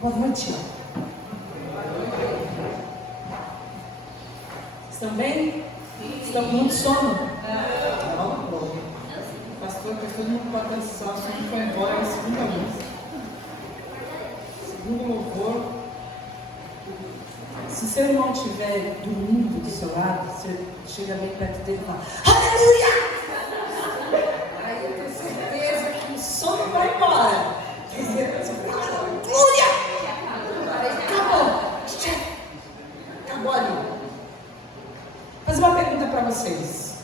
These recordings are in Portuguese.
Boa noite. Estão bem? Estão com muito sono? Não. O pastor todo mundo para dançar, o sono foi embora na segunda vez. Segundo louvor. Se seu irmão estiver dormindo do seu lado, você chega bem perto dele e fala: Aleluia! Aí eu tenho certeza que o sono vai embora. Aleluia! Acabou ali. Vou fazer uma pergunta para vocês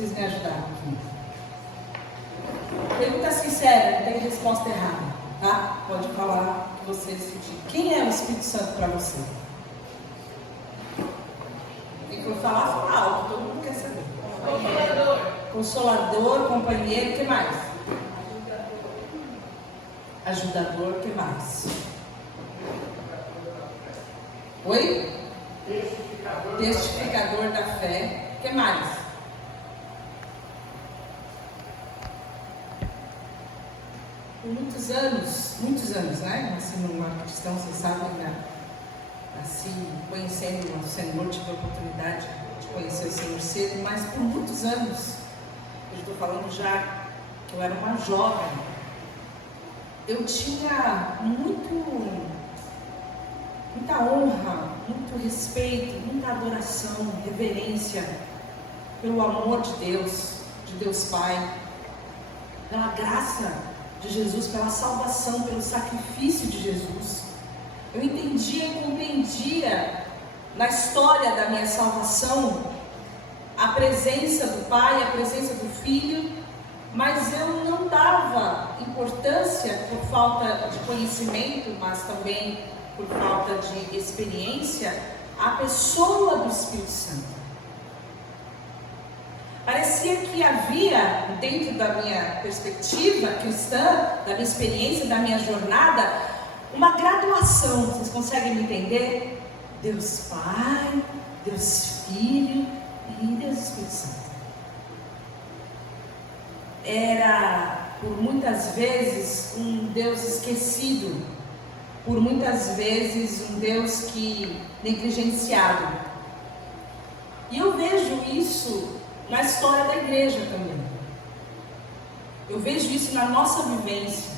me ajudarem aqui. Pergunta sincera, não tem resposta errada, tá? Pode falar o que você decidir. Quem é o Espírito Santo para você? Quem for falar, fala alto, todo mundo quer saber. Consolador, companheiro, o que mais? Ajudador, o que mais? Oi? Testificador da fé, o que mais? Por muitos anos, né? Nasci num lar cristão, vocês sabem, né? Nasci conhecendo o Senhor, tive a oportunidade de conhecer o Senhor cedo, mas por muitos anos, eu estou falando já que eu era uma jovem, eu tinha muita honra, muito respeito, muita adoração, reverência pelo amor de Deus Pai, pela graça de Jesus, pela salvação, pelo sacrifício de Jesus. Eu entendia e compreendia na história da minha salvação a presença do Pai, a presença do Filho, mas eu não dava importância por falta de conhecimento, mas também por falta de experiência, à pessoa do Espírito Santo. Parecia que havia, dentro da minha perspectiva cristã, da minha experiência, da minha jornada, uma graduação. Vocês conseguem me entender? Deus Pai, Deus Filho e Deus Espírito Santo. Era, por muitas vezes, um Deus esquecido, por muitas vezes um Deus que negligenciado. E eu vejo isso na história da igreja também. Eu vejo isso na nossa vivência.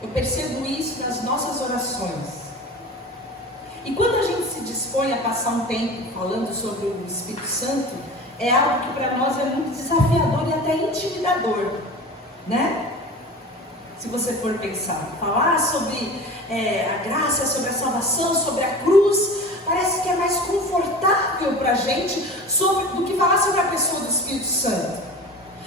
Eu percebo isso nas nossas orações. E quando a gente se dispõe a passar um tempo falando sobre o Espírito Santo, é algo que para nós é muito desafiador e até intimidador, né? Se você for pensar, falar sobre a graça, sobre a salvação, sobre a cruz, parece que é mais confortável para a gente do que falar sobre a pessoa do Espírito Santo.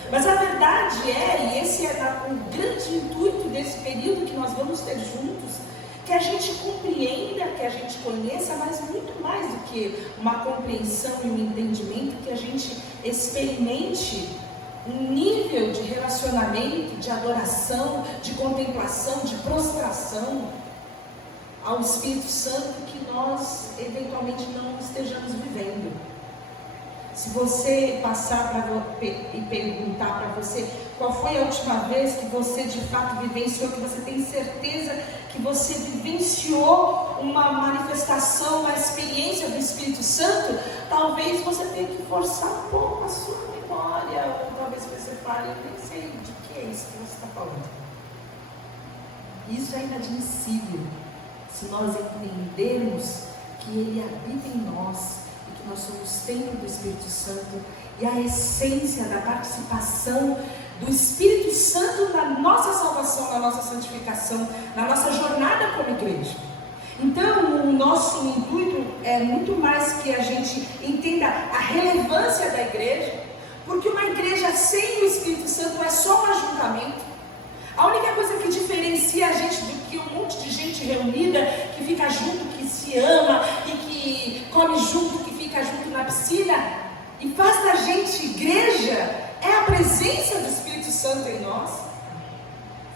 Mas a verdade e esse é o grande intuito desse período que nós vamos ter juntos, que a gente compreenda, que a gente conheça, mas muito mais do que uma compreensão e um entendimento, que a gente experimente um nível de relacionamento, de adoração, de contemplação, de prostração ao Espírito Santo que nós eventualmente não estejamos vivendo. Se você passar e perguntar para você qual foi a última vez que você de fato vivenciou, que você tem certeza que você vivenciou uma manifestação, uma experiência do Espírito Santo, talvez você tenha que forçar um pouco a sua memória, ou talvez você fale: eu nem sei de que é isso que você está falando. Isso é inadmissível se nós entendermos que Ele habita em nós, que nós somos templo do Espírito Santo, e a essência da participação do Espírito Santo na nossa salvação, na nossa santificação, na nossa jornada como igreja. Então, o nosso intuito é muito mais que a gente entenda a relevância da igreja, porque uma igreja sem o Espírito Santo é só um ajuntamento. A única coisa que diferencia a gente do que um monte de gente reunida, que fica junto, que se ama e que come junto, que fica junto na piscina e faz da gente igreja, é a presença do Espírito Santo em nós.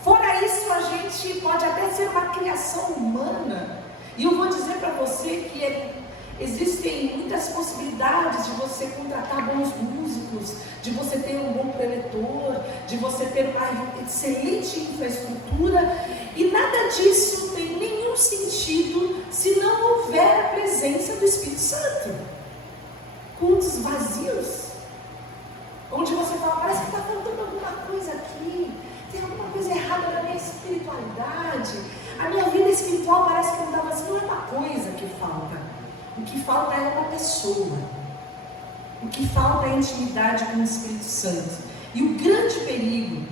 Fora isso, a gente pode até ser uma criação humana, e eu vou dizer para você que existem muitas possibilidades de você contratar bons músicos, de você ter um bom preletor, de você ter uma excelente infraestrutura, e nada disso tem nenhum sentido Espírito Santo. Cultos vazios, onde você fala, parece que está faltando alguma coisa aqui, tem alguma coisa errada na minha espiritualidade, a minha vida espiritual parece que não estava assim. Não é uma coisa que falta, o que falta é uma pessoa, o que falta é intimidade com o Espírito Santo. E o grande perigo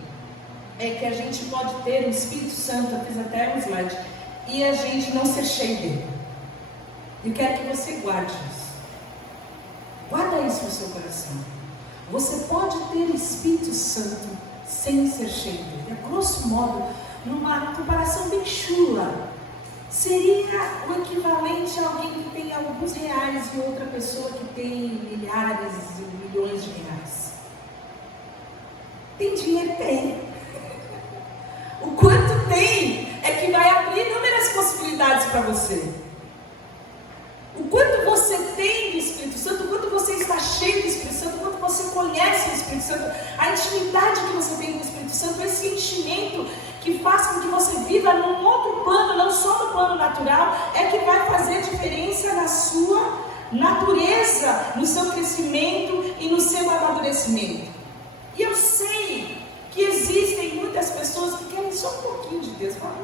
é que a gente pode ter o Espírito Santo, eu fiz até um slide, e a gente não ser cheio dele. Eu quero que você guarde isso. Guarda isso no seu coração. Você pode ter Espírito Santo sem ser cheio dele. A grosso modo, numa comparação bem chula, seria o equivalente a alguém que tem alguns reais e outra pessoa que tem milhares e milhões de reais. Tem dinheiro? Tem. O quanto tem é que vai abrir inúmeras possibilidades para você. O quanto você tem do Espírito Santo, o quanto você está cheio do Espírito Santo, o quanto você conhece o Espírito Santo, a intimidade que você tem com o Espírito Santo, esse sentimento que faz com que você viva num outro plano, não só no plano natural, é que vai fazer diferença na sua natureza, no seu crescimento e no seu amadurecimento. E eu sei que existem muitas pessoas que querem só um pouquinho de Deus, falam,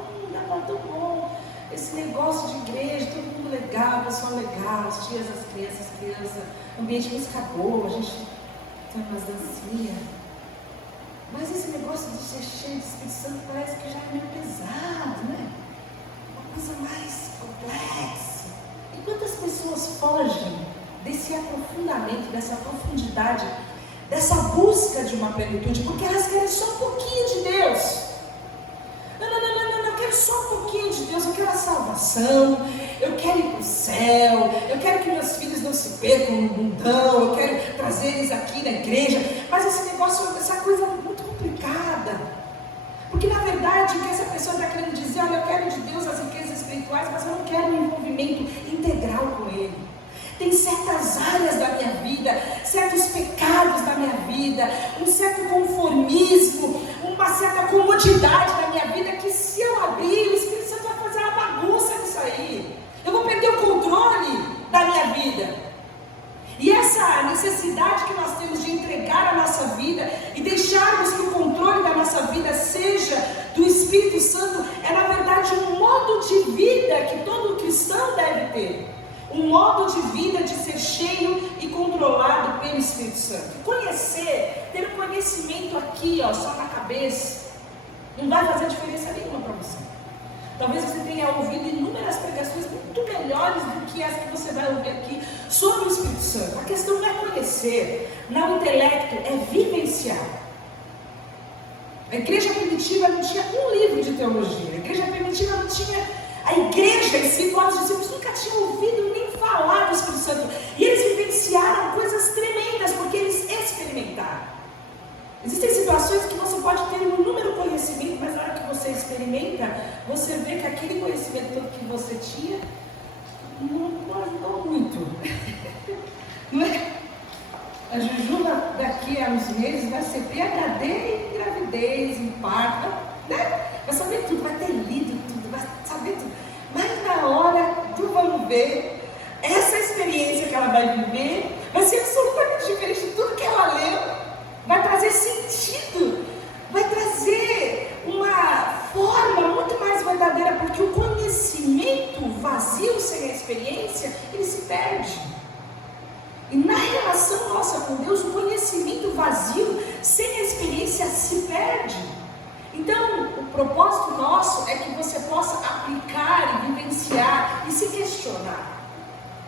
não, tão bom. Esse negócio de igreja, todo mundo legal, pessoal legal, as tias, as crianças, ambiente de música boa, a gente tem umas dancinhas. Mas esse negócio de ser cheio de Espírito Santo parece que já é meio pesado, né? Uma coisa mais complexa. E quantas pessoas fogem desse aprofundamento, dessa profundidade, dessa busca de uma plenitude, porque elas querem só um pouquinho de Deus. Eu quero só um pouquinho de Deus, eu quero a salvação, eu quero ir para o céu, eu quero que meus filhos não se percam no mundão, eu quero trazer eles aqui na igreja, mas esse negócio, essa coisa é muito complicada, porque na verdade o que essa pessoa está querendo dizer, olha, eu quero de Deus as riquezas espirituais, mas eu não quero um envolvimento integral com Ele. Tem certas áreas da minha vida, certos pecados da minha vida, um certo conformismo, uma certa comodidade da minha vida, que se eu abrir, o Espírito Santo vai fazer uma bagunça nisso aí. Eu vou perder o controle da minha vida. E essa necessidade que nós temos de entregar a nossa vida e deixarmos que o controle da nossa vida seja do Espírito Santo, é na verdade um modo de vida que todo cristão deve ter. Um modo de vida de ser cheio e controlado pelo Espírito Santo. Conhecer, ter um conhecimento aqui, ó, só na cabeça, não vai fazer diferença nenhuma para você. Talvez você tenha ouvido inúmeras pregações muito melhores do que as que você vai ouvir aqui sobre o Espírito Santo. A questão não é conhecer, não é o intelecto, é vivenciar. A igreja primitiva não tinha um livro de teologia. A igreja primitiva não tinha... A igreja em si, os discípulos nunca tinham ouvido nem falar do Espírito Santo. E eles vivenciaram coisas tremendas, porque eles experimentaram. Existem situações que você pode ter um inúmero conhecimento, mas na hora que você experimenta, você vê que aquele conhecimento todo que você tinha não ajudou muito. Não é? A Jujuba daqui a uns meses vai ser PhD em gravidez, em parto, né? Vai saber tudo, vai ter lido tudo, vai saber tudo. Mas na hora do vamos ver, essa experiência que ela vai viver vai ser absolutamente diferente de tudo que ela leu. Vai trazer sentido, vai trazer uma forma muito mais verdadeira, porque o conhecimento vazio sem a experiência, ele se perde. E na relação nossa com Deus, o conhecimento vazio sem a experiência se perde. Então, o propósito nosso é que você possa aplicar e vivenciar e se questionar.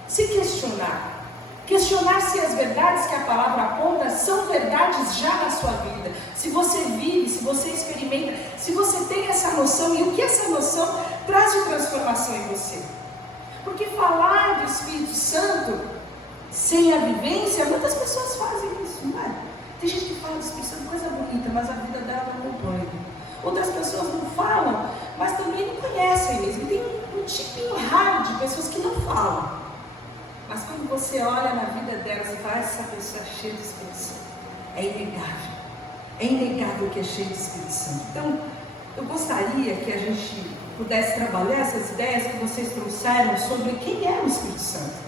Se questionar. Questionar se as verdades que a palavra aponta são verdades já na sua vida. Se você vive, se você experimenta, se você tem essa noção e o que essa noção traz de transformação em você. Porque falar do Espírito Santo sem a vivência, muitas pessoas fazem isso, não é? Tem gente que fala do Espírito Santo, coisa bonita, mas a vida dela não compõe. Outras pessoas não falam, mas também não conhecem mesmo. Tem um tipinho raro de pessoas que não falam. Mas quando você olha na vida delas e fala, essa pessoa é cheia de Espírito Santo. É inegável. É inegável que é cheia de Espírito Santo. Então, eu gostaria que a gente pudesse trabalhar essas ideias que vocês trouxeram sobre quem é o Espírito Santo.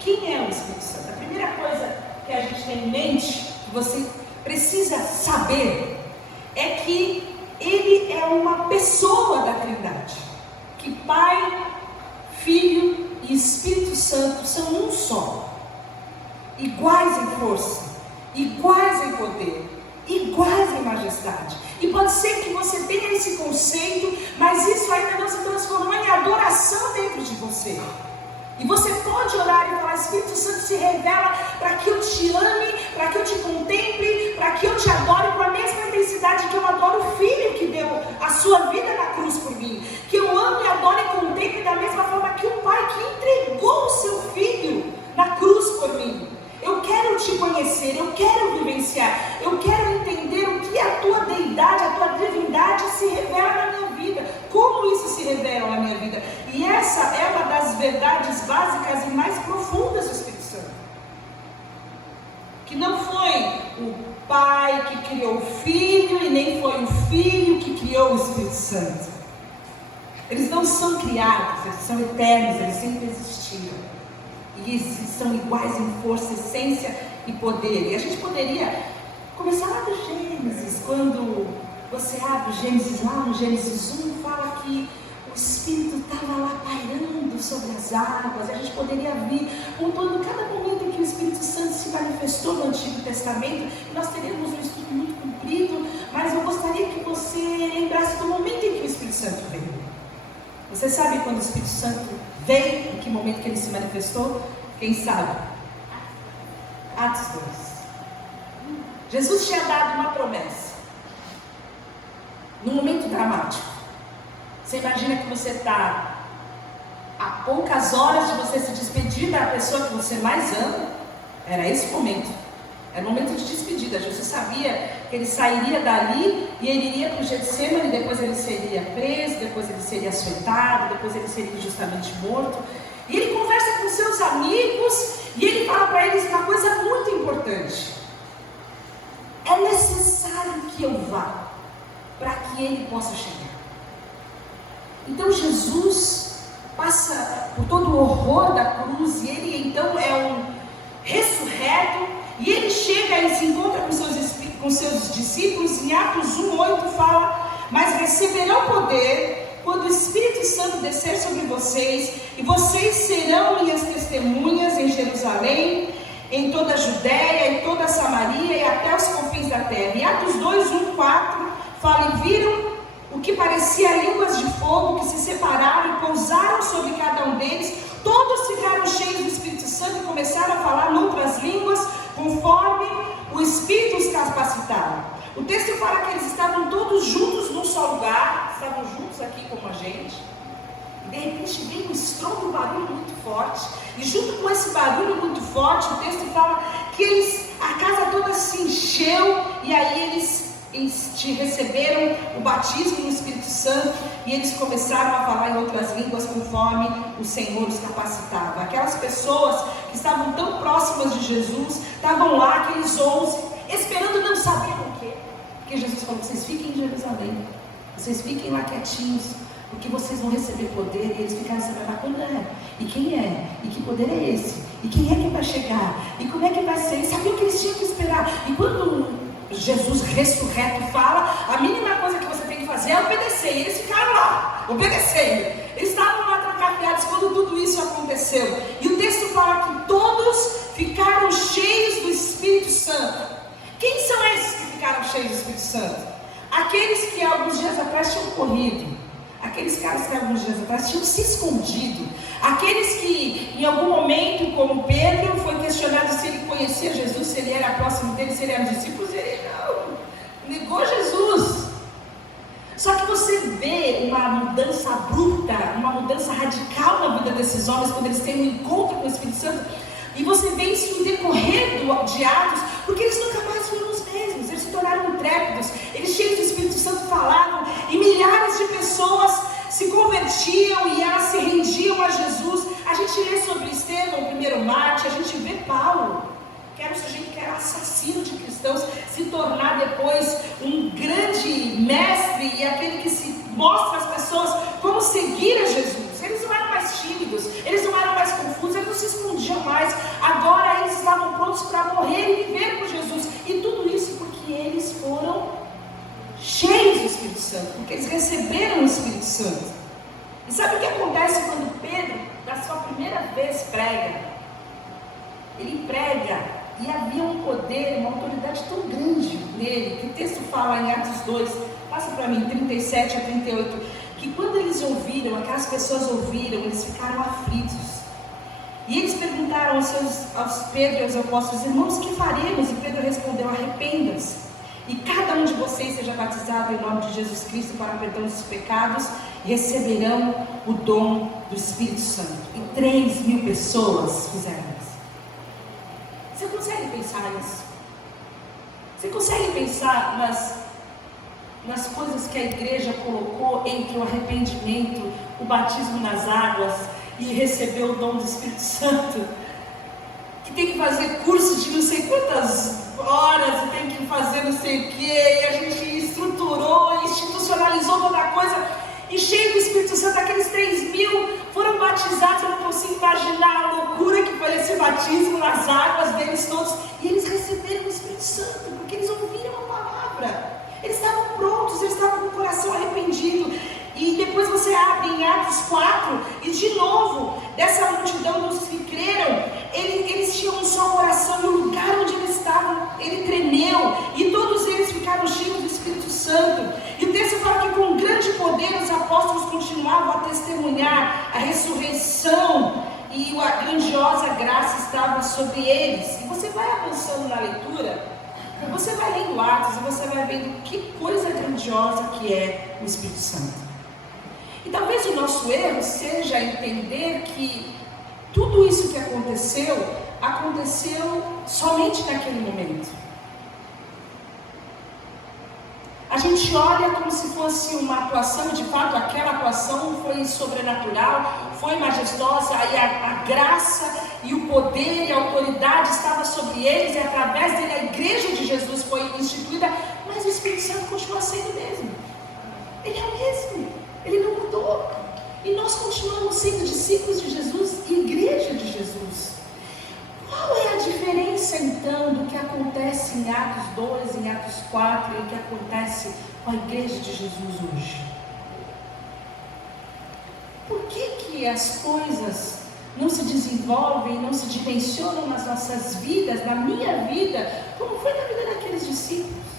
Quem é o Espírito Santo? A primeira coisa que a gente tem em mente, que você precisa saber, é que ele é uma pessoa da Trindade. Que Pai, Filho e Espírito Santo são um só. Iguais em força, iguais em poder, iguais em majestade. E pode ser que você tenha esse conceito, mas isso ainda não se transformou em adoração dentro de você. E você pode orar e falar: Espírito Santo, se revela para que eu te ame, para que eu te contemple, para que eu te adore com a mesma intensidade que eu adoro o Filho que deu a sua vida na cruz por mim. Que eu ame, adore e contemple da mesma forma que o Pai que entregou o seu Filho na cruz por mim. Eu quero te conhecer, eu quero vivenciar, eu quero entender o que a tua deidade, a tua divindade se revela na minha vida, como isso se revela na minha vida. E essa é uma das verdades básicas e mais profundas do Espírito Santo. Que não foi o Pai que criou o Filho e nem foi o Filho que criou o Espírito Santo. Eles não são criados, eles são eternos, eles sempre existiram. E são iguais em força, essência e poder. E a gente poderia começar lá do Gênesis, quando você abre o Gênesis, lá no Gênesis 1, fala que o Espírito estava lá pairando sobre as águas. E a gente poderia vir pontuando cada momento em que o Espírito Santo se manifestou no Antigo Testamento. E nós teríamos um estudo muito comprido, mas eu gostaria que você lembrasse do momento em que o Espírito Santo veio. Você sabe quando o Espírito Santo veio, em que momento que ele se manifestou? Quem sabe? Atos 2. Jesus tinha dado uma promessa, num momento dramático. Você imagina que você está a poucas horas de você se despedir da pessoa que você mais ama? Era esse o momento. Era o momento de despedida. Jesus sabia que ele sairia dali e ele iria para o Getsemane, depois ele seria preso, depois ele seria açoitado, depois ele seria injustamente morto. E ele conversa com seus amigos e ele fala para eles uma coisa muito importante: é necessário que eu vá para que ele possa chegar. Então Jesus passa por todo o horror da cruz e ele então é um ressurreto. E ele chega e se encontra com seus discípulos. Em Atos 1:8 fala: mas receberão poder quando o Espírito Santo descer sobre vocês, e vocês serão minhas testemunhas em Jerusalém, em toda a Judéia, em toda a Samaria e até os confins da terra. Em Atos 2:1-4 fala: e viram o que parecia línguas de fogo que se separaram e pousaram sobre cada um deles. Todos ficaram cheios do Espírito Santo e começaram a falar noutras línguas, conforme o Espírito os capacitava. O texto fala que eles estavam todos juntos num só lugar, estavam juntos aqui como a gente. E de repente veio um estrondo, um barulho muito forte. E junto com esse barulho muito forte, o texto fala que a casa toda se encheu. E aí eles receberam o batismo no Espírito Santo e eles começaram a falar em outras línguas conforme o Senhor os capacitava. Aquelas pessoas que estavam tão próximas de Jesus, estavam lá, aqueles 11, esperando, não sabiam o quê, porque Jesus falou: vocês fiquem em Jerusalém, vocês fiquem lá quietinhos, porque vocês vão receber poder. E eles ficaram sabendo: mas quando é? E quem é? E que poder é esse? E quem é que vai chegar? E como é que vai ser? E sabiam que eles tinham que esperar. E quando Jesus ressurreto fala, a mínima coisa que você tem que fazer é obedecer. E eles ficaram lá, obedecendo. Eles estavam lá trancafiados quando tudo isso aconteceu. E o texto fala que todos ficaram cheios do Espírito Santo. Quem são esses que ficaram cheios do Espírito Santo? Aqueles que alguns dias atrás tinham corrido. Aqueles caras que alguns dias atrás tinham se escondido. Aqueles que em algum momento, como Pedro, foi questionado se ele conhecia Jesus, se ele era próximo dele, se ele era discípulo, e ele não, negou Jesus. Só que você vê uma mudança abrupta, uma mudança radical na vida desses homens, quando eles têm um encontro com o Espírito Santo. E você vê isso no decorrer de Atos, porque eles nunca mais foram os mesmos. Eles se tornaram intrépidos, eles cheios do Espírito Santo falavam, e milhares de pessoas se convertiam e elas se rendiam a Jesus. A gente lê sobre Estevão, o primeiro mártir, a gente vê Paulo, que era um sujeito que era assassino de cristãos, se tornar depois um grande mestre e aquele que se mostra às pessoas como seguir a Jesus. Eles não eram mais tímidos, eles não eram mais confusos, eles não se escondiam mais, Eles receberam o Espírito Santo. E sabe o que acontece quando Pedro, da sua primeira vez, prega? Ele prega e havia um poder, uma autoridade tão grande nele, que o texto fala em Atos 2, passa para mim, 37 a 38, que quando eles ouviram, aquelas pessoas ouviram, eles ficaram aflitos. E eles perguntaram aos Pedro e aos apóstolos: irmãos, que faremos? E Pedro respondeu: arrependam-se, e cada um de vocês seja batizado em nome de Jesus Cristo para o perdão dos pecados, e receberão o dom do Espírito Santo. E 3.000 pessoas fizeram isso. Você consegue pensar nisso? Você consegue pensar nas coisas que a igreja colocou entre o arrependimento, o batismo nas águas e receber o dom do Espírito Santo? Que tem que fazer cursos de não sei quantas horas, tem que fazer não sei o que, e a gente estruturou, institucionalizou toda a coisa, e cheio do Espírito Santo, aqueles 3.000 foram batizados. Eu não consigo imaginar a loucura que foi esse batismo nas águas deles todos, e eles receberam o Espírito Santo, porque eles ouviram a palavra, eles estavam prontos, eles estavam com o coração arrependido. E depois você abre em Atos 4, e de novo, dessa multidão dos que creram, eles tinham um só coração, e o lugar onde eles estavam, ele tremeu, e todos eles ficaram cheios do Espírito Santo. E o texto fala que com grande poder os apóstolos continuavam a testemunhar a ressurreição, e a grandiosa graça estava sobre eles. E você vai avançando na leitura, você vai lendo Atos, e você vai vendo que coisa grandiosa que é o Espírito Santo. E talvez o nosso erro seja entender que tudo isso que aconteceu somente naquele momento. A gente olha como se fosse uma atuação, de fato aquela atuação foi sobrenatural, foi majestosa, e a graça e o poder e a autoridade estava sobre eles, e através dele a igreja de Jesus foi instituída, mas o Espírito Santo continua sendo o mesmo. Ele é o mesmo. Ele não mudou, e nós continuamos sendo discípulos de Jesus e igreja de Jesus. Qual é a diferença então do que acontece em Atos 2, em Atos 4 e o que acontece com a igreja de Jesus hoje? Por que as coisas não se desenvolvem, não se dimensionam nas nossas vidas, na minha vida, como foi na vida daqueles discípulos?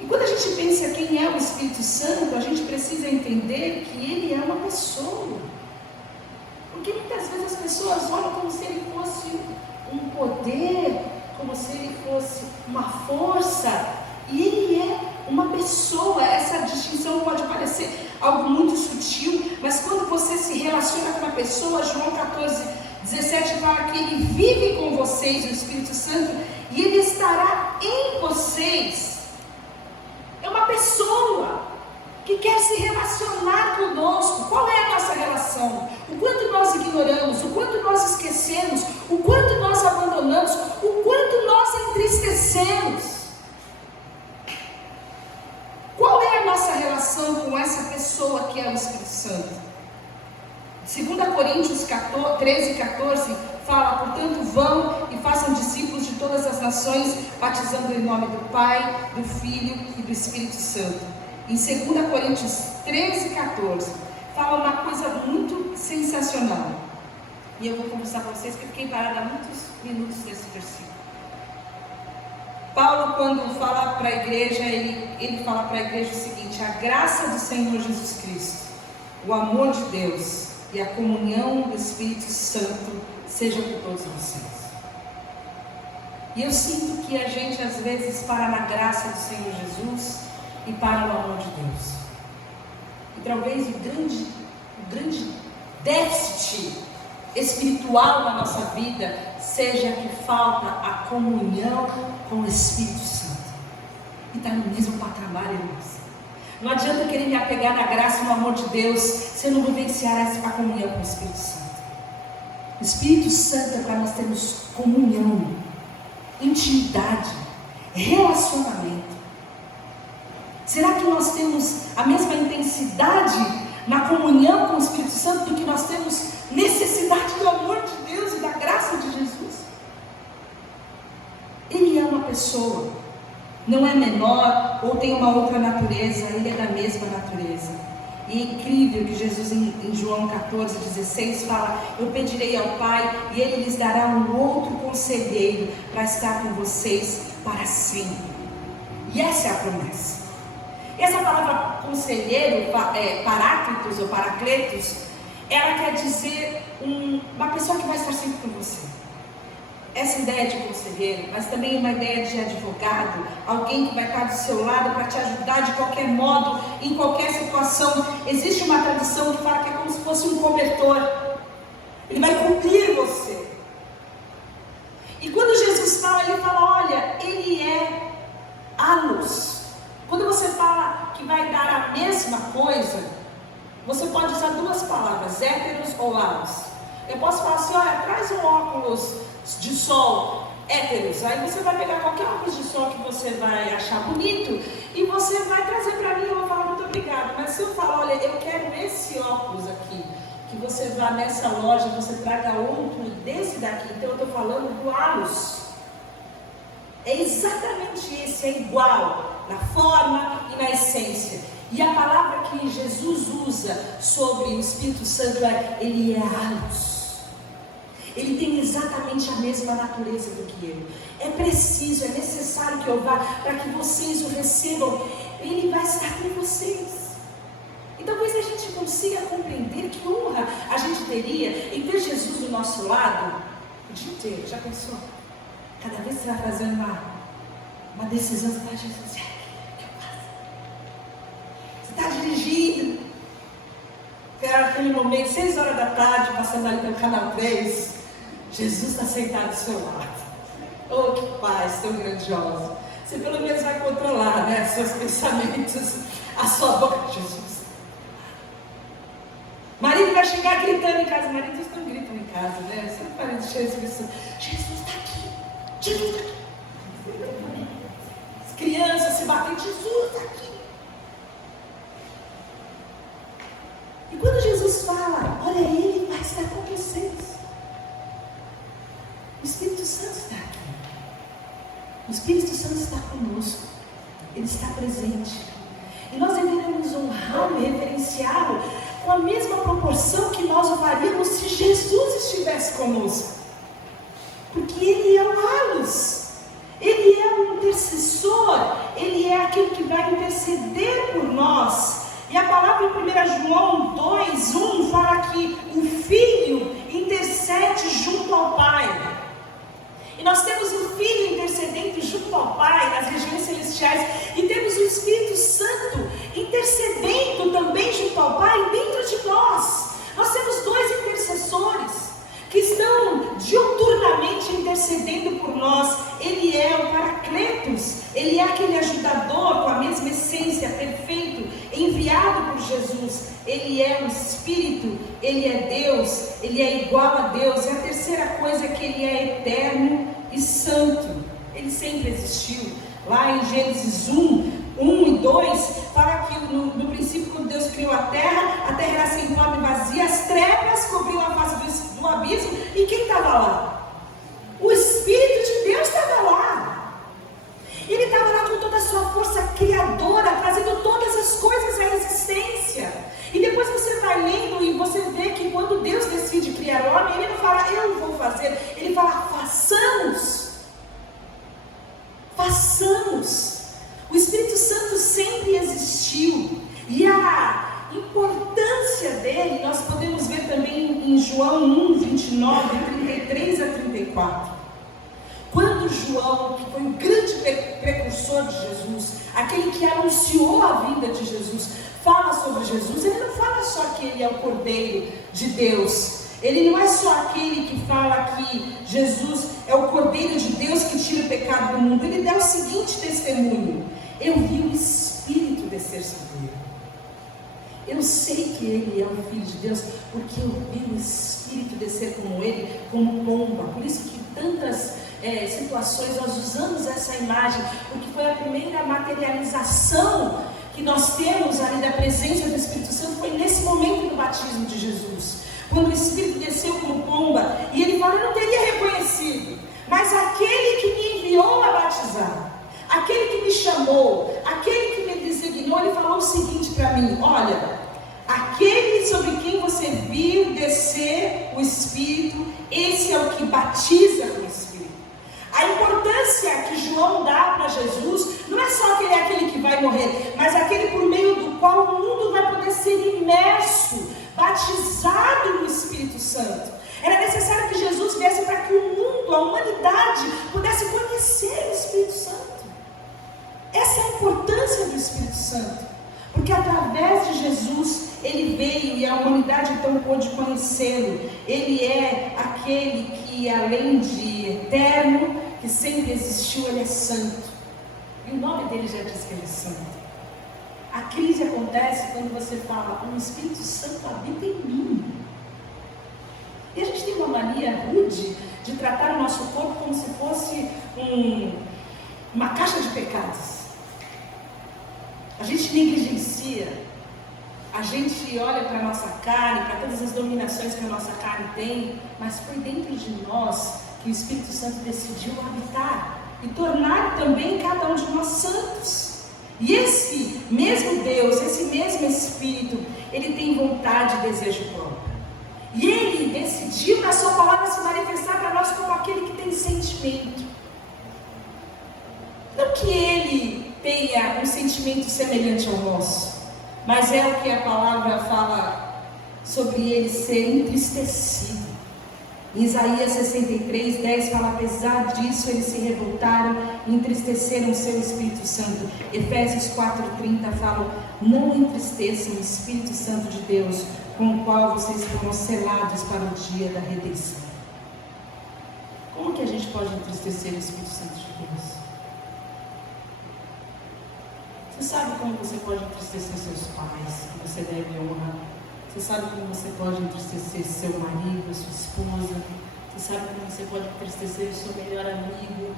E quando a gente pensa quem é o Espírito Santo, a gente precisa entender que ele é uma pessoa. Porque muitas vezes as pessoas olham como se ele fosse um poder, como se ele fosse uma força, e ele é uma pessoa. Essa distinção pode parecer algo muito sutil, mas quando você se relaciona com uma pessoa, João 14:17 fala que ele vive com vocês, o Espírito Santo, e ele estará em vocês. É uma pessoa que quer se relacionar conosco. Qual é a nossa relação? O quanto nós ignoramos, o quanto nós esquecemos, o quanto nós abandonamos, o quanto nós entristecemos. Qual é a nossa relação com essa pessoa que é o Espírito Santo? 2 Coríntios 13:14 fala: portanto vão e façam discípulos de todas as nações, batizando em nome do Pai, do Filho e do Espírito Santo. Em 2 Coríntios 13:14 fala uma coisa muito sensacional, e eu vou conversar com vocês que eu fiquei parada há muitos minutos nesse versículo. Paulo, quando fala para a igreja, ele fala para a igreja o seguinte: a graça do Senhor Jesus Cristo, o amor de Deus e a comunhão do Espírito Santo seja com todos vocês. E eu sinto que a gente às vezes para na graça do Senhor Jesus e para no amor de Deus. E talvez o grande déficit espiritual na nossa vida seja que falta a comunhão com o Espírito Santo. E está no mesmo patamar, irmãos. Não adianta querer me apegar na graça e no amor de Deus se eu não vivenciar a comunhão com o Espírito Santo. O Espírito Santo é para nós termos comunhão, intimidade, relacionamento. Será que nós temos a mesma intensidade na comunhão com o Espírito Santo do que nós temos necessidade do amor de Deus e da graça de Jesus? Ele é uma pessoa. não é menor ou tem uma outra natureza, Ele é da mesma natureza. E é incrível que Jesus em João 14,16 fala: eu pedirei ao Pai e Ele lhes dará um outro conselheiro para estar com vocês para sempre. E essa é a promessa. Essa palavra conselheiro, paráclitos ou paracletos, ela quer dizer uma pessoa que vai estar sempre com você. Essa ideia de conselheiro, mas também uma ideia de advogado, alguém que vai estar do seu lado para te ajudar de qualquer modo, em qualquer situação. Existe uma tradição que fala que é como se fosse um cobertor. Ele vai cobrir você. E quando Jesus fala, Ele fala: olha, Ele é a luz. Quando você fala que vai dar a mesma coisa, você pode usar duas palavras, héteros ou alos. Eu posso falar assim: olha, traz um óculos de sol, héteros. Aí você vai pegar qualquer óculos de sol que você vai achar bonito e você vai trazer para mim e eu vou falar: muito obrigado. Mas se eu falar: olha, eu quero esse óculos aqui, que você vá nessa loja, você traga outro desse daqui. Então eu estou falando do alos. É exatamente esse, é igual na forma e na essência. E a palavra que Jesus usa sobre o Espírito Santo é: Ele é a luz. Ele tem exatamente a mesma natureza do que eu. É preciso, é necessário que eu vá para que vocês o recebam. Ele vai estar com vocês. E talvez a gente consiga compreender que honra a gente teria em ter Jesus do nosso lado o dia inteiro. Já pensou? Cada vez que você vai fazer uma decisão, você está dizendo: o que eu faço? Você está dirigindo, aquele momento, 6 horas da tarde, passando ali pelo canal 3, Jesus está sentado do seu lado. Oh, que paz tão grandiosa. Você pelo menos vai controlar, né, seus pensamentos, a sua boca. Jesus. Marido vai chegar gritando em casa. Maridos não gritam em casa, né? Sempre parece Jesus. Jesus está aqui. Jesus está aqui. As crianças se batem. Jesus está aqui. E quando Jesus fala: olha, Ele vai estar com vocês. O Espírito Santo está aqui. O Espírito Santo está conosco. Ele está presente. E nós deveríamos honrá-lo e reverenciá-lo com a mesma proporção que nós o faríamos se Jesus estivesse conosco. Porque Ele é o alos. Ele é o intercessor. Ele é aquele que vai interceder por nós. E a palavra em 1 João 2:1 fala que o Filho intercede junto ao Pai. E nós temos o Filho intercedendo junto ao Pai nas regiões celestiais. E temos o Espírito Santo intercedendo também junto ao Pai dentro de nós. Nós temos 2 intercessores que estão diuturnamente intercedendo por nós. Ele é o Paracletos. Ele é aquele ajudador com a mesma essência, perfeito, enviado por Jesus. Ele é o Espírito, Ele é Deus, Ele é igual a Deus. E a terceira coisa é que Ele é eterno e santo. Ele sempre existiu. Lá em Gênesis 1 e 2, fala que no princípio, quando Deus criou a terra era sem forma e vazia, as trevas cobriam a face do abismo. E quem estava lá? O Espírito de Deus estava lá. Ele estava lá com toda a sua força criadora, trazendo todas as coisas à existência. E depois você vai lendo e você vê que quando Deus decide criar o homem, Ele não fala: eu vou fazer. Ele fala: façamos. Façamos. O Espírito Santo sempre existiu. E a importância dele nós podemos ver também em João 1:29, 33 a 34. Quando João, que foi um grande precursor de Jesus, aquele que anunciou a vinda de Jesus, fala sobre Jesus, ele não fala só que Ele é o Cordeiro de Deus. Ele não é só aquele que fala que Jesus é o Cordeiro de Deus que tira o pecado do mundo. Ele dá o seguinte testemunho: eu vi o Espírito descer sobre Ele. Eu sei que Ele é o Filho de Deus, porque eu vi o Espírito descer como Ele, como pomba. Por isso que tantas situações nós usamos essa imagem, porque foi a primeira materialização que nós temos ali da presença do Espírito Santo. Foi nesse momento do batismo de Jesus, quando o Espírito desceu como pomba. E Ele fala: eu não teria reconhecido, mas aquele que me enviou a batizar, aquele que me chamou, aquele que me designou, ele falou o seguinte para mim: olha, aquele sobre quem você vir descer o Espírito, esse é o que batiza com o Espírito. A importância que João dá para Jesus não é só que ele é aquele que vai morrer, mas aquele por meio do qual o mundo vai poder ser imerso, batizado no Espírito Santo. Era necessário que Jesus viesse para que o mundo, a humanidade, pudesse conhecer o Espírito Santo. Essa é a importância do Espírito Santo, porque através de Jesus ele veio e a humanidade então pôde conhecê-lo. Ele é aquele que, além de eterno, que sempre existiu, ele é santo. E o nome dele já diz que ele é santo. A crise acontece quando você fala: o Espírito Santo habita em mim. E a gente tem uma mania rude de tratar o nosso corpo como se fosse uma caixa de pecados. A gente negligencia, a gente olha para a nossa carne, para todas as dominações que a nossa carne tem, mas foi dentro de nós que o Espírito Santo decidiu habitar e tornar também cada um de nós santos. E esse mesmo Deus, esse mesmo Espírito, ele tem vontade e desejo próprio. E ele decidiu na sua palavra se manifestar para nós como aquele que tem sentimento. Não que ele tenha um sentimento semelhante ao nosso, mas é o que a palavra fala sobre ele ser entristecido. Em Isaías 63, 10 fala: apesar disso eles se revoltaram e entristeceram o seu Espírito Santo. Efésios 4:30 fala: não entristeçam o Espírito Santo de Deus, com o qual vocês foram selados para o dia da redenção. Como que a gente pode entristecer o Espírito Santo de Deus? Você sabe como você pode entristecer seus pais, que você deve honrar? Você sabe como você pode entristecer seu marido, sua esposa? Você sabe como você pode entristecer o seu melhor amigo?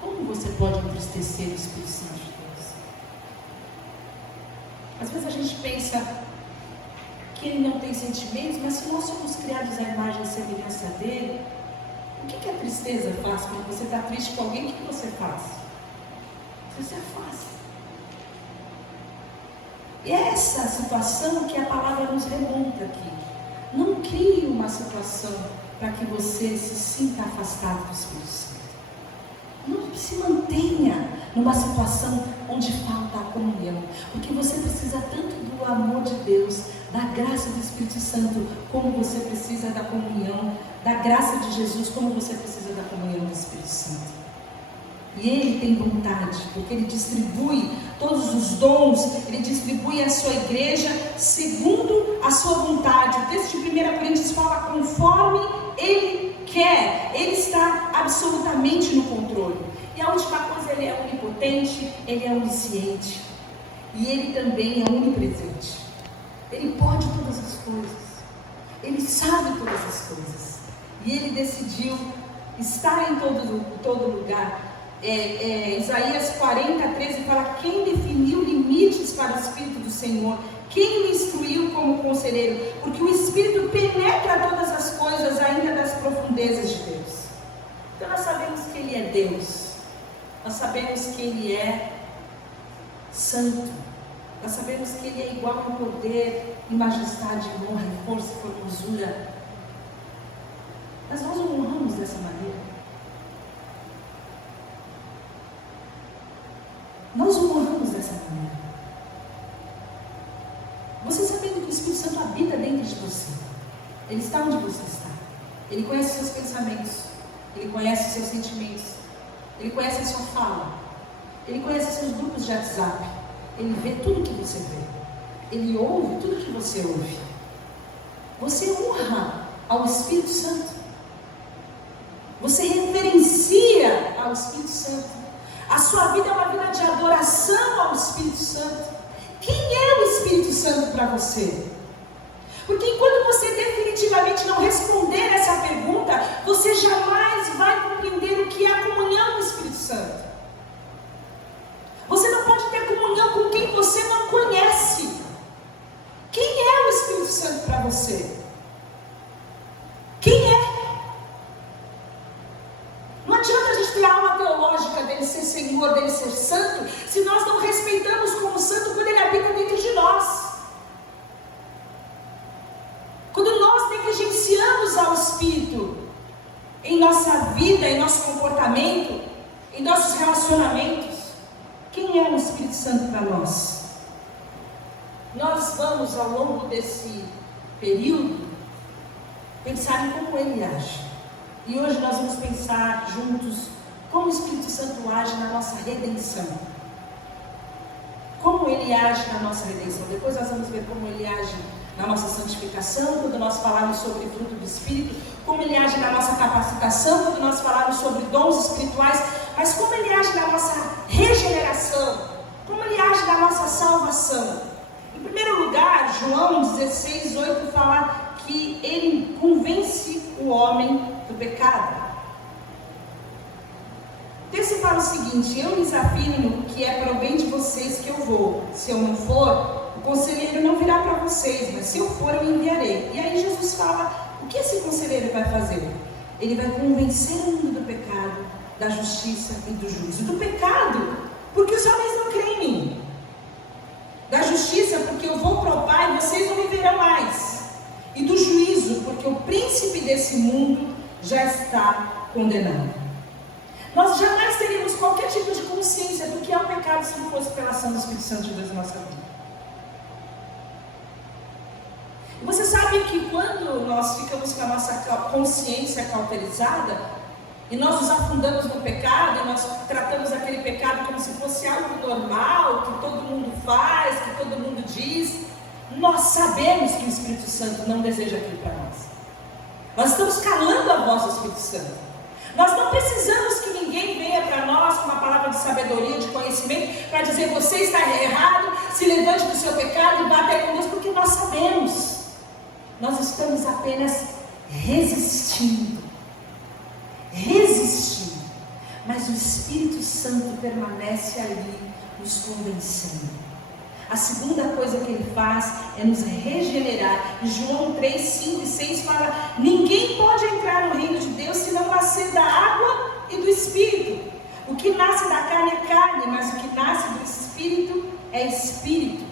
Como você pode entristecer o Espírito Santo de Deus? Às vezes a gente pensa que ele não tem sentimentos, mas se nós somos criados à imagem e semelhança dele, o que a tristeza faz? Quando você está triste com alguém, o que você faz? Você se afasta. E é essa situação que a palavra nos remonta aqui. Não crie uma situação para que você se sinta afastado do Espírito Santo. Não se mantenha numa situação onde falta a comunhão, porque você precisa tanto do amor de Deus, da graça do Espírito Santo, como você precisa da comunhão, da graça de Jesus, como você precisa da comunhão do Espírito Santo. E ele tem vontade, porque ele distribui todos os dons, ele distribui a sua igreja segundo a sua vontade. O texto de 1 Coríntios fala: conforme ele quer, ele está absolutamente no controle. E a última coisa, ele é onipotente, ele é onisciente, e ele também é onipresente. Ele pode todas as coisas, ele sabe todas as coisas, e ele decidiu estar em todo lugar. Isaías 40:13 fala: quem definiu limites para o Espírito do Senhor? Quem o instruiu como conselheiro? Porque o Espírito penetra todas as coisas, ainda das profundezas de Deus. Então nós sabemos que ele é Deus, nós sabemos que ele é santo, nós sabemos que ele é igual em poder, em majestade, em honra, em força e formosura. Mas nós o honramos dessa maneira. Nós o honramos dessa maneira. Você sabendo que o Espírito Santo habita dentro de você, ele está onde você está, ele conhece seus pensamentos, ele conhece seus sentimentos, ele conhece a sua fala, ele conhece seus grupos de WhatsApp, ele vê tudo que você vê, ele ouve tudo que você ouve. Você honra ao Espírito Santo, você reverencia ao Espírito Santo. A sua vida é uma vida de adoração ao Espírito Santo. Quem é o Espírito Santo para você? Porque enquanto você definitivamente não responder essa pergunta, você jamais vai compreender o que é a comunhão do Espírito Santo. Você não pode ter comunhão com quem você não conhece. Quem é o Espírito Santo para você? Quem é? Não adianta a gente ter a aula teológica dele ser Senhor, dele ser Espírito em nossa vida, em nosso comportamento, em nossos relacionamentos? Quem é o Espírito Santo para nós? Nós vamos, ao longo desse período, pensar em como Ele age. E hoje nós vamos pensar juntos como o Espírito Santo age na nossa redenção. Como Ele age na nossa redenção. Depois nós vamos ver como Ele age na nossa santificação, quando nós falarmos sobre fruto do Espírito. Como Ele age na nossa capacitação, quando nós falarmos sobre dons espirituais. Mas como Ele age na nossa regeneração. Como Ele age na nossa salvação. Em primeiro lugar, João 16:8 fala que Ele convence o homem do pecado. O texto fala o seguinte: eu lhes afirmo que é para o bem de vocês que eu vou. Se eu não for, o conselheiro não virá para vocês, mas se eu for, eu enviarei. E aí Jesus fala, o que esse conselheiro vai fazer? Ele vai convencer o mundo do pecado, da justiça e do juízo. Do pecado, porque os homens não creem em mim. Da justiça, porque eu vou para o Pai e vocês não me verão mais. E do juízo, porque o príncipe desse mundo já está condenado. Nós jamais teríamos qualquer tipo de consciência do que é o pecado se não fosse pela ação do Espírito Santo de Deus na nossa vida. E você sabe que quando nós ficamos com a nossa consciência cauterizada e nós nos afundamos no pecado e nós tratamos aquele pecado como se fosse algo normal, que todo mundo faz, que todo mundo diz, nós sabemos que o Espírito Santo não deseja aquilo para nós. Nós estamos calando a voz do Espírito Santo. Nós não precisamos que ninguém venha para nós com uma palavra de sabedoria, de conhecimento, para dizer você está errado, se levante do seu pecado e vá até com Deus, porque nós sabemos. Nós estamos apenas resistindo. Mas o Espírito Santo permanece ali nos convencendo. A segunda coisa que Ele faz é nos regenerar. E João 3, 5 e 6 fala: ninguém pode entrar no reino de Deus se não nascer da água e do Espírito. O que nasce da carne é carne, mas o que nasce do Espírito é Espírito.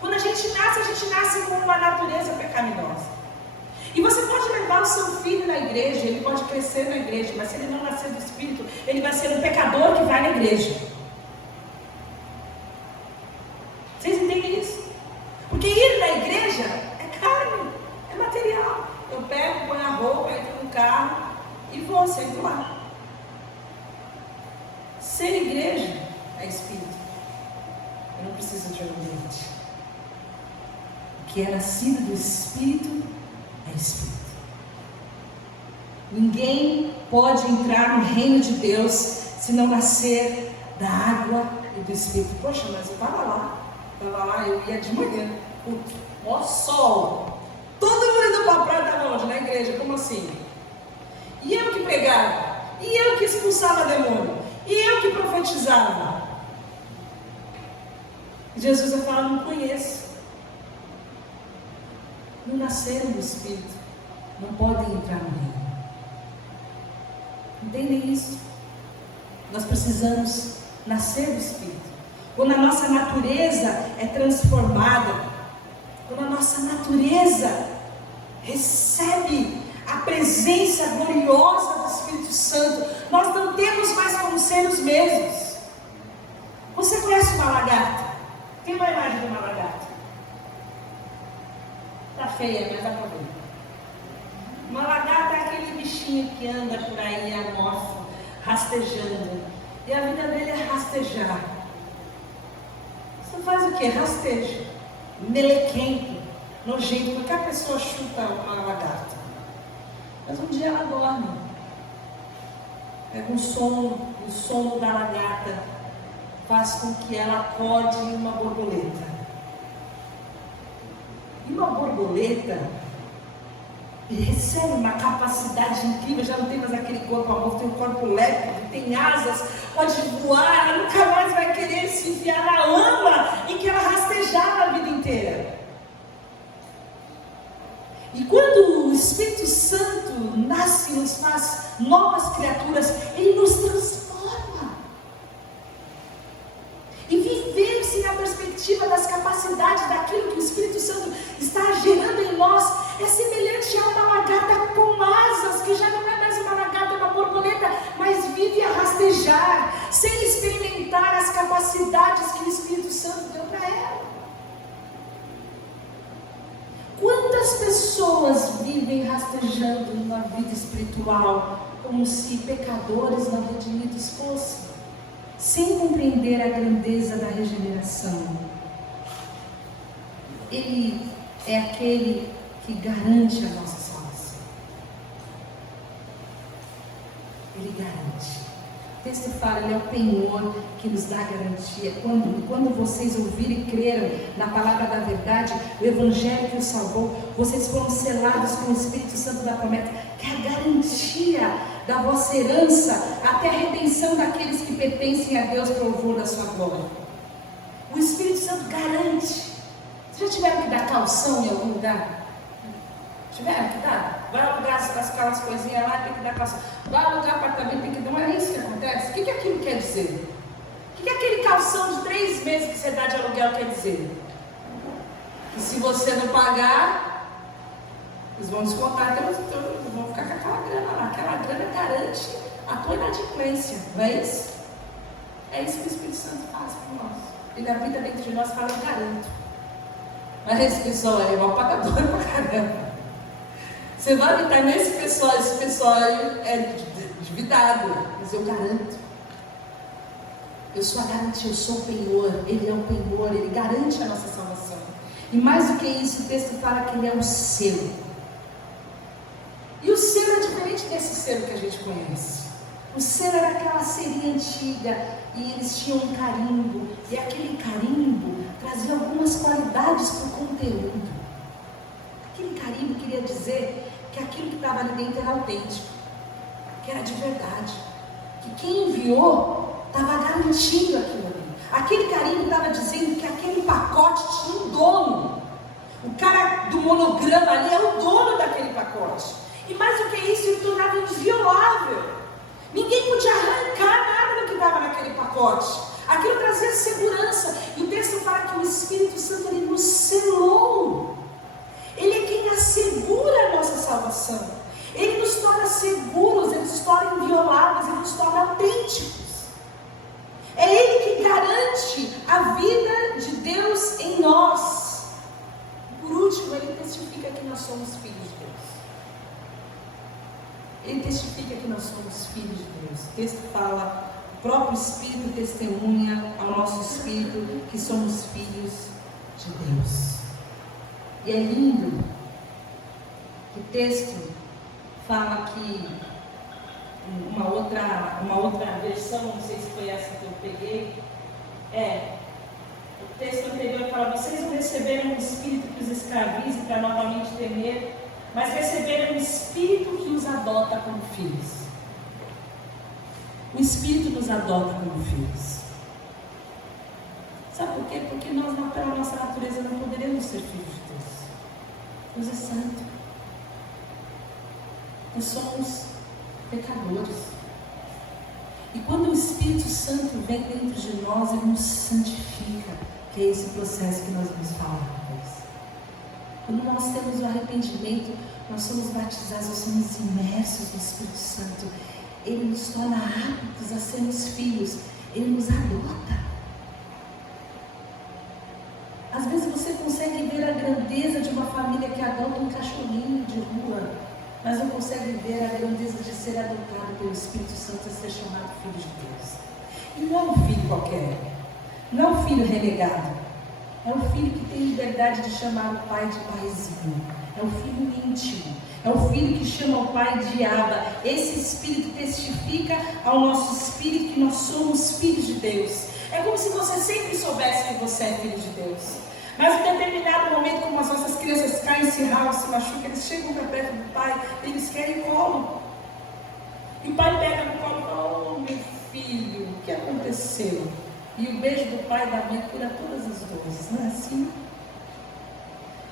Quando a gente nasce com uma natureza pecaminosa. E você pode levar o seu filho na igreja, ele pode crescer na igreja, mas se ele não nascer do Espírito, ele vai ser um pecador que vai na igreja. Vocês entendem isso? Porque ir na igreja é carne, é material. Eu pego, ponho a roupa, entro no carro e vou, sento lá. Ser igreja é Espírito. Eu não preciso de ambiente. O que é nascido do Espírito é Espírito. Ninguém pode entrar no reino de Deus se não nascer da água e do Espírito. Poxa, mas eu estava lá, eu ia de manhã, ó sol, todo mundo indo para a praia, estava onde? Na igreja, como assim? E eu que pregava, e eu que expulsava demônio, e eu que profetizava. Jesus vai falar: não conheço. Não nasceram do Espírito, não podem entrar no reino. Entendem isso? Nós precisamos nascer do Espírito. Quando a nossa natureza é transformada, quando a nossa natureza recebe a presença gloriosa do Espírito Santo, nós não temos mais como ser os mesmos. Você conhece uma lagarta? Tem uma imagem de uma lagarta? Está feia, mas dá para ver. Uma lagarta é aquele bichinho que anda por aí amorfo, rastejando. E a vida dele é rastejar. Você faz o quê? Rasteja. Melequento, nojento. Qualquer pessoa chuta uma lagarta. Mas um dia ela dorme. Pega um sono, o sono da lagarta faz com que ela acorde uma borboleta. E uma borboleta recebe uma capacidade incrível, já não tem mais aquele corpo amorfo, tem um corpo leve, tem asas, pode voar, ela nunca mais vai querer se enfiar na lama em que ela rastejava a vida inteira. E quando o Espírito Santo nasce e nos faz novas criaturas, Ele nos transforma. E viver-se na perspectiva das capacidades daquilo que o Espírito Santo está gerando em nós é semelhante a uma lagarta com asas. capacidades que o Espírito Santo deu para ela. Quantas pessoas vivem rastejando na vida espiritual como se pecadores não redimidos fossem, sem compreender a grandeza da regeneração? Ele é aquele que garante a nossa salvação. Ele garante. O texto fala, ele é o penhor que nos dá garantia. Quando vocês ouvirem e creram na palavra da verdade, o evangelho que os salvou, vocês foram selados com o Espírito Santo da promessa, que é a garantia da vossa herança, até a redenção daqueles que pertencem a Deus para o louvor da sua glória. O Espírito Santo garante. Vocês já tiveram que dar calção em algum lugar? Tiveram que dar? Vai alugar aquelas coisinhas lá, tem que dar calção. Vai alugar apartamento, tem que dar. Não é isso que acontece? O que aquilo quer dizer? O que aquele calção de 3 meses que você dá de aluguel quer dizer? Que se você não pagar, eles vão descontar, então vão ficar com aquela grana lá. Aquela grana garante a tua inadimplência, não é isso? É isso que o Espírito Santo faz por nós. Ele habita dentro de nós e fala, eu garanto. Mas esse pessoal é igual pagador pra caramba. Você vai habitar nesse pessoal, esse pessoal é endividado, mas eu garanto. Eu sou a garantia, eu sou o penhor, ele é o penhor, ele garante a nossa salvação. E mais do que isso, o texto fala que ele é o selo. E o selo é diferente desse selo que a gente conhece. O selo era aquela serinha antiga e eles tinham um carimbo, e aquele carimbo trazia algumas qualidades para o conteúdo. Aquele carimbo queria dizer que aquilo que estava ali dentro era autêntico, que era de verdade, que quem enviou estava garantindo aquilo ali. Aquele carimbo estava dizendo que aquele pacote tinha um dono. O cara do monograma ali é o dono daquele pacote. E mais do que isso, ele tornava inviolável. Ninguém podia arrancar nada do que estava naquele pacote. Aquilo trazia segurança. E o texto fala que o Espírito Santo ele nos selou. Ele é quem assegura a nossa salvação. Ele nos torna seguros, ele nos torna invioláveis, ele nos torna autênticos. É Ele que garante a vida de Deus em nós. Por último, Ele testifica que nós somos filhos de Deus. Ele testifica que nós somos filhos de Deus. O texto fala, o próprio Espírito testemunha ao nosso Espírito que somos filhos de Deus. E é lindo. O texto fala que uma outra versão, não sei se foi essa que eu peguei, o texto anterior fala, vocês não receberam um Espírito que os escravize para novamente temer, mas receberam um Espírito que os adota como filhos. O Espírito nos adota como filhos. Sabe por quê? Porque nós, pela nossa natureza, não poderemos ser filhos de Deus. Deus é santo. Nós somos pecadores. E quando o Espírito Santo vem dentro de nós, Ele nos santifica, que é esse processo que nós vamos falar depois. Quando nós temos o arrependimento, nós somos batizados, nós somos imersos no Espírito Santo. Ele nos torna aptos a sermos filhos. Ele nos adota. Às vezes você consegue ver a grandeza de uma família que adota um cachorrinho de rua, mas não consegue ver a grandeza de ser adotado pelo Espírito Santo e ser chamado filho de Deus. E não é um filho qualquer, não é um filho renegado, é um filho que tem liberdade de chamar o pai de paizinho, é um filho íntimo, é um filho que chama o pai de Abba. Esse Espírito testifica ao nosso espírito que nós somos filhos de Deus. É como se você sempre soubesse que você é filho de Deus. Mas em determinado momento, como as nossas crianças caem, se ralam, se machucam, eles chegam para perto do pai, eles querem colo. E o pai pega no colo e fala, oh meu filho, o que aconteceu? E o beijo do pai e da mãe cura todas as dores, não é assim?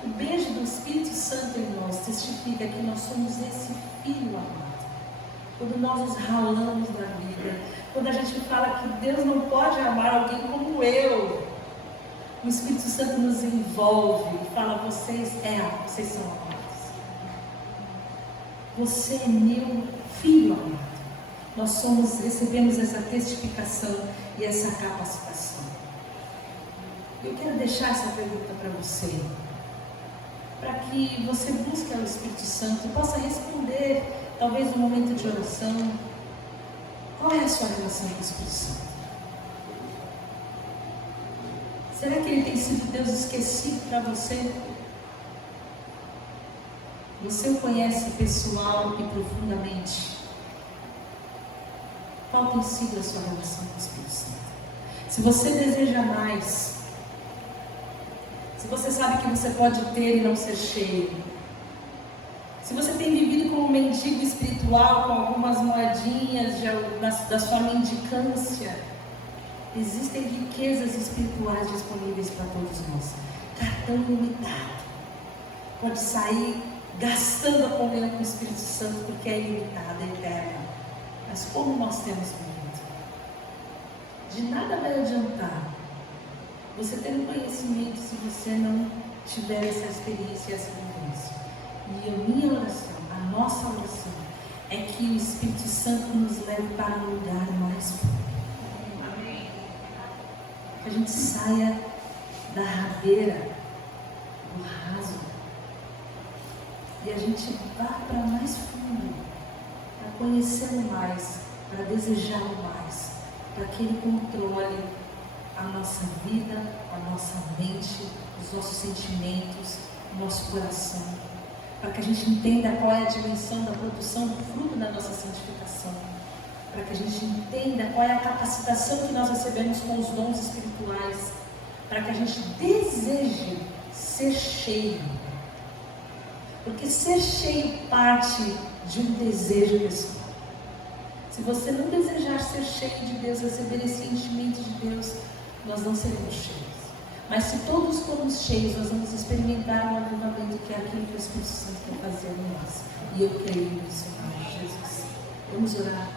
O beijo do Espírito Santo em nós testifica que nós somos esse filho amado. Quando nós nos ralamos na vida, quando a gente fala que Deus não pode amar alguém como eu, o Espírito Santo nos envolve e fala, vocês são amados. Você é meu filho amado. nós recebemos essa testificação e essa capacitação. Eu quero deixar essa pergunta para você, para que você busque ao Espírito Santo e possa responder, talvez no momento de oração, qual é a sua relação com o Espírito Santo? Será que ele tem sido Deus esquecido para você? Você o conhece pessoal e profundamente? Qual tem sido a sua relação com o Espírito Santo? Se você deseja mais, se você sabe que você pode ter e não ser cheio, se você tem vivido como um mendigo espiritual, com algumas moedinhas da sua mendicância, existem riquezas espirituais disponíveis para todos nós. Cartão ilimitado. Pode sair gastando a comunhão com o Espírito Santo, porque é ilimitada, é eterna. Mas como nós temos vivido? De nada vai adiantar você ter um conhecimento se você não tiver essa experiência e essa vivência. E a minha oração, a nossa oração, é que o Espírito Santo nos leve para um lugar mais fundo. Amém. Que a gente saia da rabeira, do raso, e a gente vá para mais fundo, para conhecê-lo mais, para desejá-lo mais, para que ele controle a nossa vida, a nossa mente, os nossos sentimentos, o nosso coração, para que a gente entenda qual é a dimensão da produção do fruto da nossa santificação, para que a gente entenda qual é a capacitação que nós recebemos com os dons espirituais, para que a gente deseje ser cheio, porque ser cheio parte de um desejo pessoal. Se você não desejar ser cheio de Deus, receber esse enchimento de Deus, nós não seremos cheios. Mas se todos formos cheios, nós vamos experimentar o avivamento, que é aquilo que o Espírito Santo quer fazer em nós. E eu creio nisso, em nome de Jesus. Vamos orar.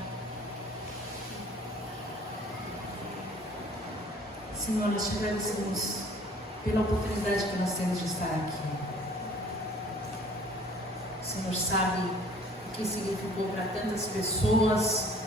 Senhor, nós te agradecemos pela oportunidade que nós temos de estar aqui. O Senhor sabe o que significou para tantas pessoas